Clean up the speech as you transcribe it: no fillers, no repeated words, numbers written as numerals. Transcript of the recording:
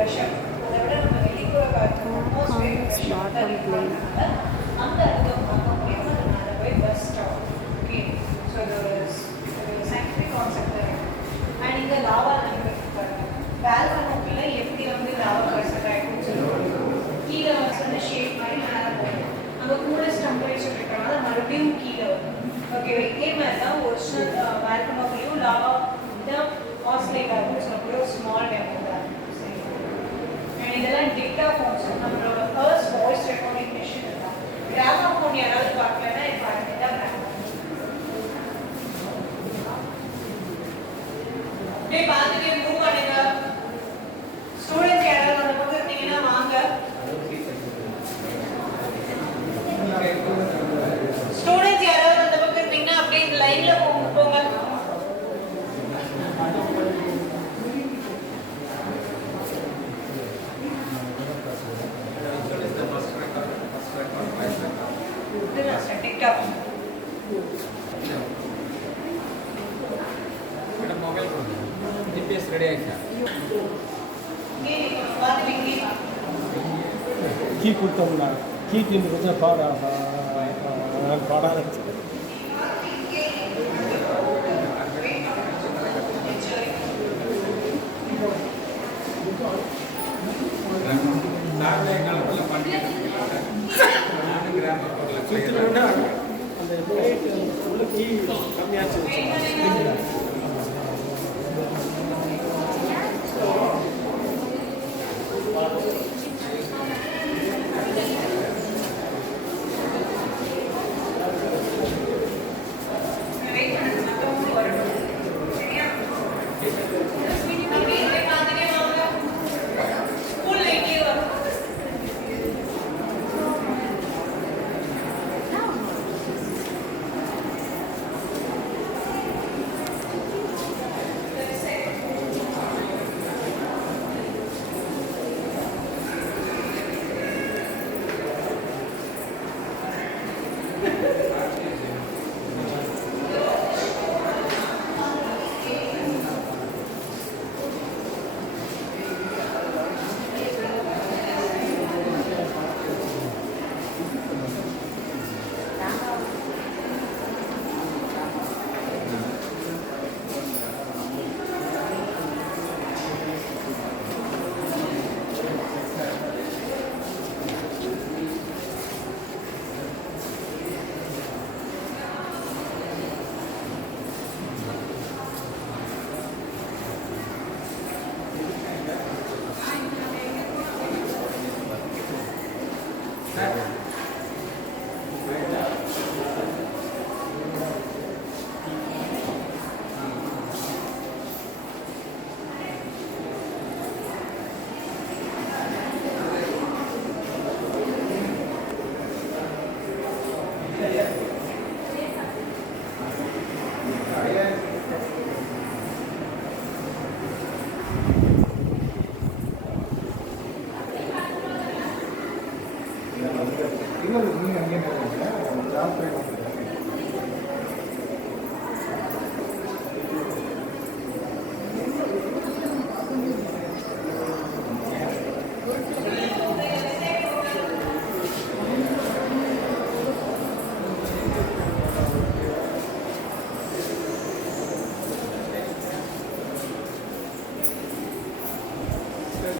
Pressure அதை விட நம்ம வெளிப்புற காற்று அட்மாஸ்பியர் ப்ரெஷர் வந்து அதிகமாக அந்த இடத்துல பார்க்க முடியாமல் அது மேலே போய் பஸ்ட் ஆகும். ஓகே, ஸோ இது ஒரு சயின்டிஃபிக் கான்செப்ட் இருக்குது. அண்ட் இங்கே லாவா நம்ம வேல்கனோக்கில் எப்படி வந்து லாவா பர்சன்ட் ஆகிடும்னு சொல்லுவாங்க. கீழே வந்து ஷேப் மாதிரி மேலே போகும். அங்கே கூலஸ்ட் டெம்பரேச்சர் இருக்கிறனால மறுபடியும் கீழே வரும். ஓகே, இதே மாதிரி தான் ஒரிஜினல் வேல்கனோக்கிலையும் லாவா தான் ஆஸ்லேட் ஆகும்னு சொல்லக்கூடிய ஒரு ஸ்மால் டெமோ தான். அண்ட் இதெல்லாம் டேட்டா ஃபோன்ஸ் நம்மளோட ஃபர்ஸ்ட் வாய்ஸ் ரெக்கார்டிங் மிஷின் தான். கிராமஃபோன் யாராவது பார்க்கலன்னா இப்போ அதுதான் கிராமஃபோன். டே பார்த்துட்டு மூவ் பண்ணுங்க. ஸ்டூடெண்ட்ஸ் யாராவது அந்த பக்கம் இருந்தீங்கன்னா வாங்க. ஸ்டூடெண்ட்ஸ் யாராவது அந்த பக்கம் இருந்தீங்கன்னா அப்படியே இந்த லைன்ல போங்க. TikTok madam mobile GPS ready ஆயிடுச்சா? கீ கொடுத்தோம்னா கீக்கு இந்த கொஞ்சம் பாட ஆரம்பிச்சு அந்த உள்ள கீ கம்மியாச்சு. இன்னொரு நீங்கள் அங்கேயே போகிறீங்க